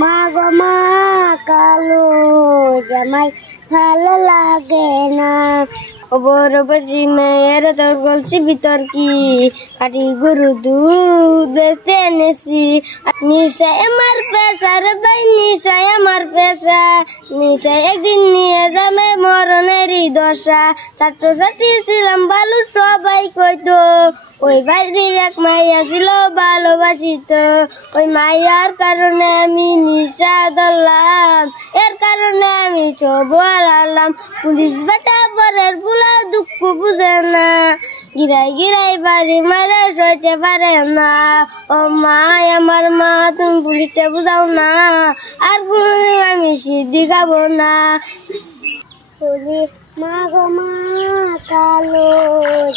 মা গো মা কালো জামাই ভালো লাগে না। ওপর বসি মেয়ের তোর বলছি ভিতর কি কাটি গরু দুধ বেচতে এনেছি। নিশায় আমার পেশা রে ভাই, নিশায় আমার পেশা, নিশায় একদিন নিয়ে যাবে মরণেরই দশা। ছাত্রছাত্রী ছিলাম ভালো সবাই কইতো, ওই বাড়ির এক মাইয়া ছিল ভালোবাসিত। ওই মাইয়ার কারণে আমি নিশা ধরলাম, এর কারণে আমি সব হারালাম। পুলিশ বেটা পরের পুলা দুঃখ বুঝে না, গিরাই গিরাই বাড়ি মারে সইতে পারে না। ও মা আমার মা, তুমি পুলিশটা বুঝাও না, আর কোনদিন আমি সিদ্ধি খাবো না। বলি মা গো মা কালো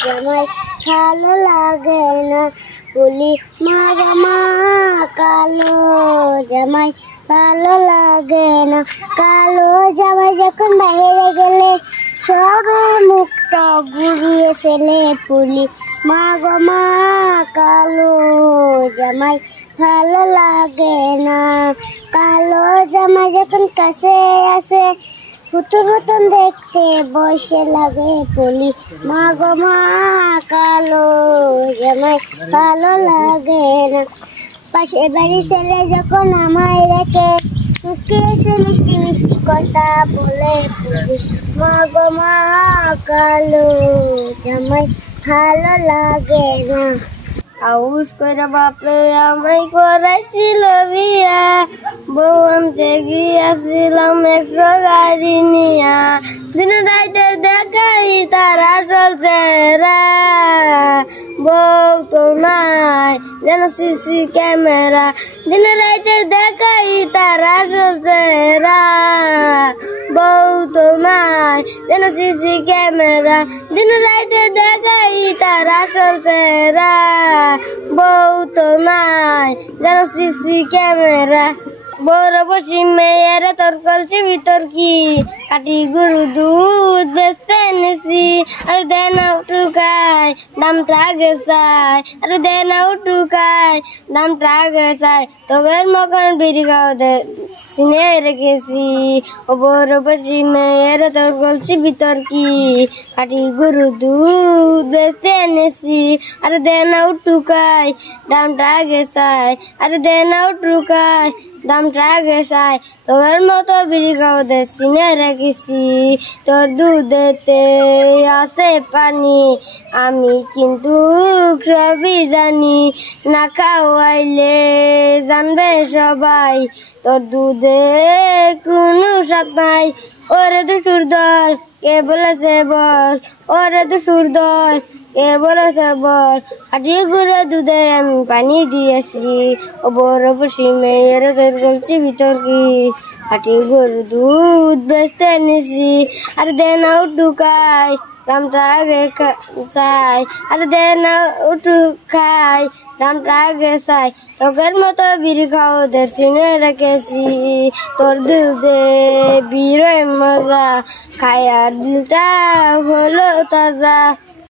জামাই ভালো লাগে না। বলি মা গো মা কালো জামাই ভালো লাগে না। কালো জামাই যখন বাইরে গেলে সবে মুখটা ঘুরিয়ে ফেলে। বলি মা গো মা কালো জামাই ভালো লাগে না। কালো জামাই যখন কাছে আসে নতুন নতুন দেখতে বসে লাগে। বলি মা গো মা কালো জামাই ভালো লাগে না। পাশের বাড়ি ছেলে যখন আমায় রেখে মুখে এসে মিষ্টি মিষ্টি কথা বলে। বলি মা গো মা কালো জামাই ভালো লাগে না। আউস করে বাপে আমায় করাইছিল বিয়া, বউ আনতে গিয়াছিলাম একটু গাড়ি নিয়া। দিন রাইতে দেখাই তার আসল চেহারা, বউ তো নাই যেন সিসি ক্যামেরা। দিন রাইতে দেখাই তার আসল চেহারা, বউ তো নাই যেন সিসি ক্যামেরা। দিন রাইতে দেখাই তার আসল চেহারা, বউ তো নাই যেন সিসি ক্যামেরা। বড় বসি মেয়ের তোর কলছি ভিতর কি কাটি গরু দুধ বেচতে এনেছি। আর দেন টুকায় দামটা আগে চাই, আর দেন টুকায় দামটা আগে চাই। তোদের মকন বিড়ি খাও দে চিনে রেখেছি। ও বড় বসি মেয়ের তোর কলছি ভিতর কি কাটি গরু দুধ বেচতে এনেছি। আর দেন টুকায় দামটা আগে চাই, আর দেন টুকায় দামটা আগে চাই। তোর মতো বিড়ি খাও দে চিনে রেখেছি। তোর দুধেতে আছে পানি, আমি কিন্তু সবই জানি। না খাওয়াইলে জানবে সবাই, তোর দুধে কোনো স্বাদ নাই। ওরে দুশুর দল কে বলেছে বল, ওরে দুশুর দল কে বলেছে বল। কাটি গুঁড়ো দুধে আমি পানি দিয়েছি। ও বড় বসি মেয়ের তোর বলছি ভিতর কি কাটি গরু দুধ বেচতে এনেছি। আর দেন টুকাই দামটা আগে চাই, আর দেন টুকাই দামটা আগে চাই। তোকের মতো বিড়ি খাও দে চিনে রেখেছি। তোর দুধে বিরয় মজা, খায়ার দিলটা হলো তাজা।